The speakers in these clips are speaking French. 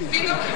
l'école. Pinocchio.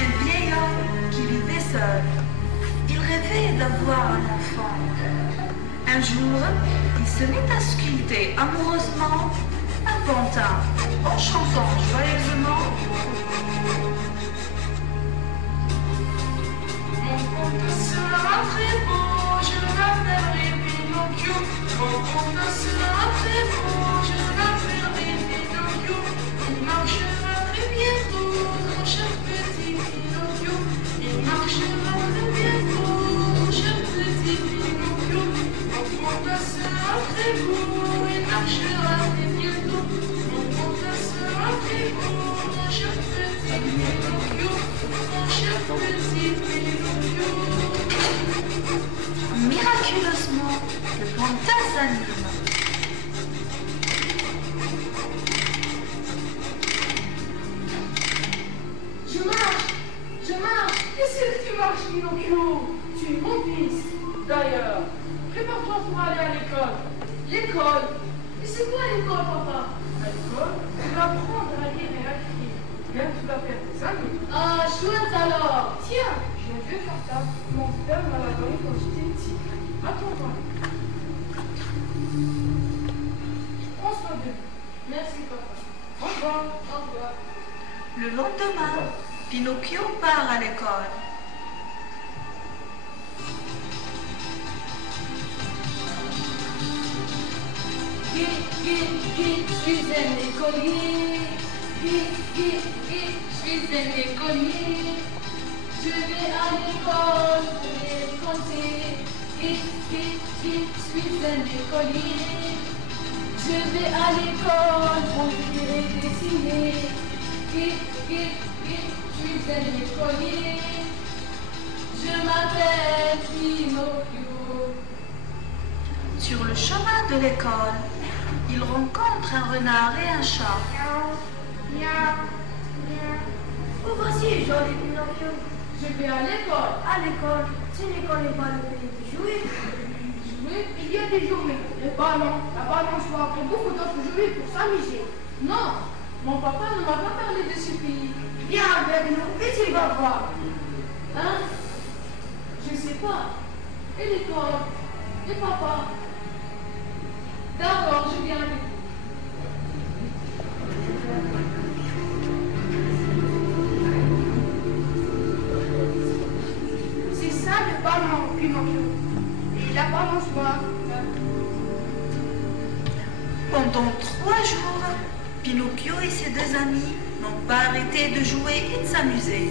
Un vieil homme qui vivait seul. Il rêvait d'avoir un enfant. Un jour, il se mit à sculpter amoureusement un pantin en chantant joyeusement. Mon conte sera très beau, je l'appellerai Pinocchio. Mon conte sera très beau, je l'appellerai Pinocchio. Il marchera très bientôt, mon cher petit Pinocchio. Il marchera très bientôt, mon cher petit Pinocchio. Mon conte sera très beau, il marchera très bientôt. Mon conte sera très beau, mon cher petit Pinocchio. Mon cher petit Pinocchio. Miraculeusement, le pantin s'anime. Je marche. Qu'est-ce que tu marches, Pinocchio? Tu es mon fils. D'ailleurs, prépare-toi pour aller à l'école. L'école? Et c'est quoi l'école, papa? À l'école, tu vas apprendre à lire et à écrire. Bien, tu vas faire des amis. Ah, chouette alors. Tiens, j'ai un vieux cartable. Mon père m'a l'a donné quand j'étais petit. Attends-toi. Prends soin de lui. Merci, papa. Au revoir. Au revoir. Le lendemain, Pinocchio part à l'école. Je suis un écolier. Je suis un écolier. Je vais à l'école pour les compter. Je suis un écolier. Je vais à l'école pour lire et dessiner. Je suis un écolier. Je m'appelle Pinocchio. Sur le chemin de l'école, il rencontre un renard et un chat. Où voici, joli Pinocchio? Je vais à l'école. À l'école. Si l'école n'est pas le pays de jouer. Jouer, il y a des journées. Les ballons, la balançoire et beaucoup d'autres jouets pour s'amuser. Non, mon papa ne m'a pas parlé de ce pays. Viens avec nous et tu vas voir. Hein? Je sais pas. Et l'école? Et papa? D'accord, je viens avec vous. C'est ça le ballon, Pinocchio. Et la balançoire. Pendant 3 jours, Pinocchio et ses 2 amis n'ont pas arrêté de jouer et de s'amuser.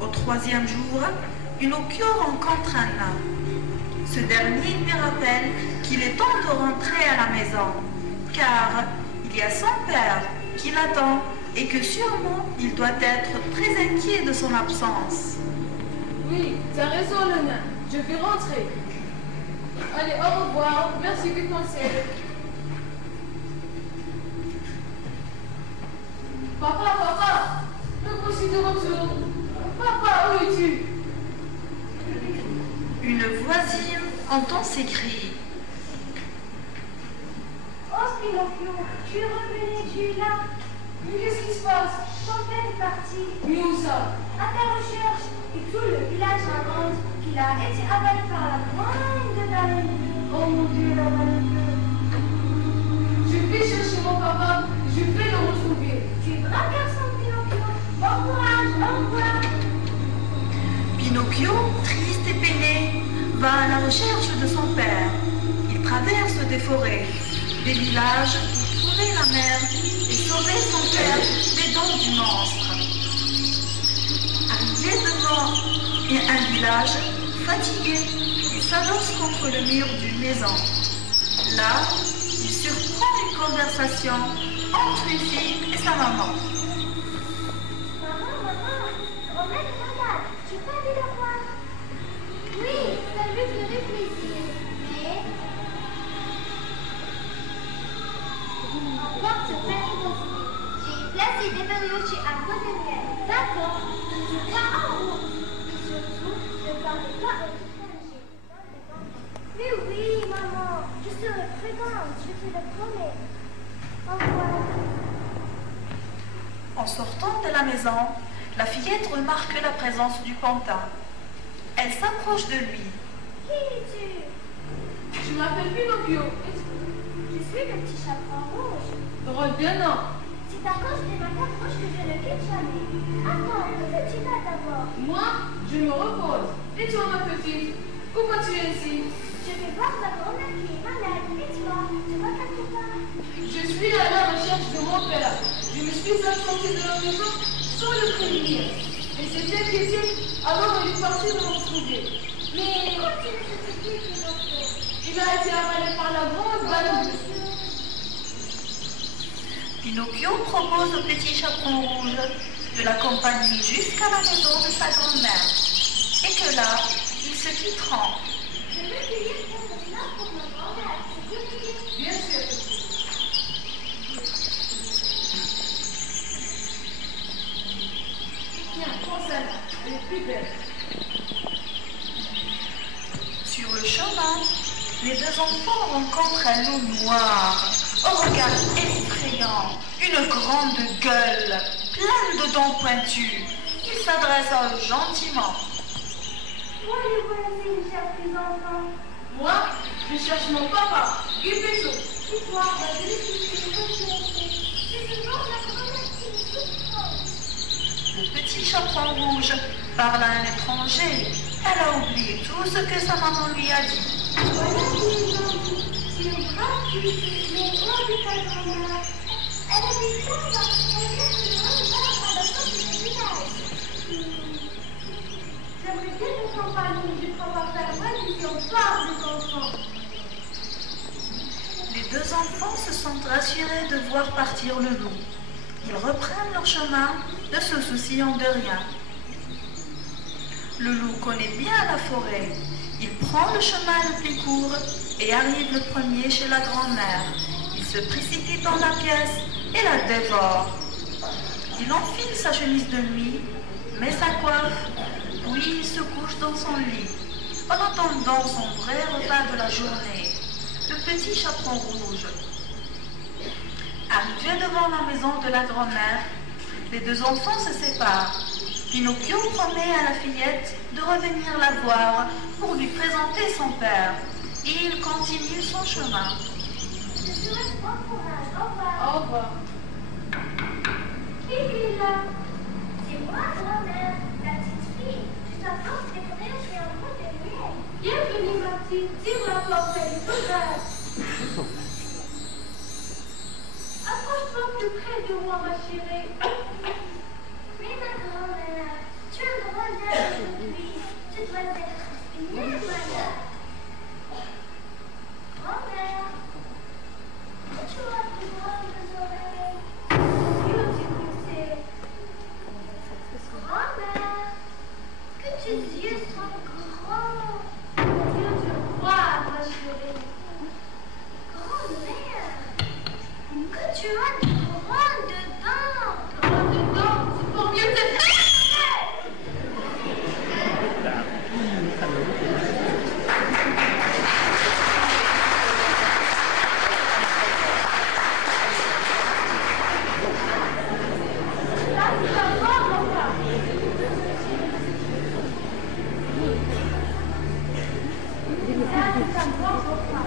Au 3e jour, Pinocchio rencontre un nain. Ce dernier lui rappelle qu'il est temps de rentrer à la maison, car il y a son père qui l'attend et que sûrement il doit être très inquiet de son absence. Oui, t'as raison le nain. Je vais rentrer. Allez, au revoir. Merci du conseil. Papa, me voici de retour. Papa, où es-tu? Une voisine entend ces cris. Oh, Pinocchio, tu es revenu, tu es là. Mais qu'est-ce qui se passe? Ton père est parti. Mais où ça? À ta recherche. Et tout le village raconte qu'il a été avalé par la grande baleine. Oh mon Dieu, la baleine. Je vais chercher mon papa. Je vais le retrouver. Tu es brave garçon, Pinocchio. Bon courage, au revoir. Pinocchio, triste et peiné, va à la recherche de son père. Il traverse des forêts, des villages pour trouver la mer et sauver son père des dents du monstre. Arrivé devant un village, fatigué, il s'adosse contre le mur d'une maison. Là, il surprend une conversation entre une fille et sa maman. Maman, grand-mère est malade. Tu peux aller la voir? Oui, ça lui ferait plaisir. Mais... Encore se faire reposer. J'ai placé des verrouilles à côté de elle. D'accord, je viens en route. Et surtout, ne parlez pas aux étrangers. Mais oui, maman, je serai prudente, je te le promets. Au revoir. En sortant de la maison, la fillette remarque la présence du pantin. Elle s'approche de lui. Qui es-tu? Je m'appelle Pinocchio. Je suis le petit chaperon rouge. Revenons. C'est à cause de ma capuche que je ne quitte jamais. Attends, que fais-tu là d'abord? Moi, je me repose. Et toi, ma petite, pourquoi tu es ici? Je vais voir ta grand-mère qui est malade. Et toi, tu vois quelque part? Je suis à la recherche de mon père. Je me suis absentée de la maison sans le prévenir. Et s'est inquiété alors il est parti de me retrouver. Mais Continue ce petit Pinocchio. il a été avalé par la grande baleine. Pinocchio propose au petit chaperon rouge de l'accompagner jusqu'à la maison de sa grand-mère. Et que là, ils se quitteront. Je veux cueillir quelque chose pour ma grand-mère. C'est tout. Bien sûr. Tiens, prends celle-là. Elle est plus belle. Sur le chemin, les deux enfants rencontrent un loup noir, au regard effrayant, une grande gueule, pleine de dents pointues. Il s'adresse à eux gentiment. Moi, les voisins, chers petits enfants. Moi, je cherche mon papa, Gepetto. Et toi, je vais te rechercher. C'est souvent la grand-mère qui me souffre. Le petit chaperon rouge parle à un étranger. Elle a oublié tout ce que sa maman lui a dit. Voilà qui est gentil. Tu es gratuit, mais loin de ta grand-mère. Elle habite là-bas. Elle vient de me à la sortie du village. J'aimerais bien te accompagner jusqu'à ma ferme si on parle des enfants. Les deux enfants se sentent rassurés de voir partir le loup. Ils reprennent leur chemin, ne se souciant de rien. Le loup connaît bien la forêt. Il prend le chemin le plus court et arrive le premier chez la grand-mère. Il se précipite dans la pièce et la dévore. Il enfile sa chemise de nuit, met sa coiffe, puis il se couche dans son lit, en attendant son vrai repas de la journée, le petit chaperon rouge. Arrivé devant la maison de la grand-mère, les deux enfants se séparent. Pinocchio promet à la fillette de revenir la voir pour lui présenter son père. Et il continue son chemin. Je te souhaite bon courage. Au revoir. Au revoir. Qui est là? C'est moi, grand-mère, la petite fille. Je t'apporte des brèches et un pot de miel. Bienvenue, ma petite. Dis-moi pour faire une sauvage. Approche-toi plus près de moi, ma chérie. Oui, ma grand-mère, tu as le droit d'être aujourd'hui. Tu dois être bien malade. Grand-mère, tu as de grandes oreilles. Dieu, tu sais. Grand-mère, que tes yeux sont grands. Dieu, je crois, ma chérie. Grand-mère, que tu as de grandes dents. Grandes dents, c'est pour mieux te faire. Là, c'est un bon repas. Là, c'est un bon repas.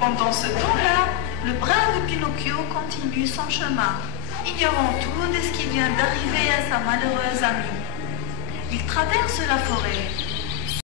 Pendant ce temps-là, le brave Pinocchio continue son chemin, ignorant tout de ce qui vient d'arriver à sa malheureuse amie. Il traverse la forêt.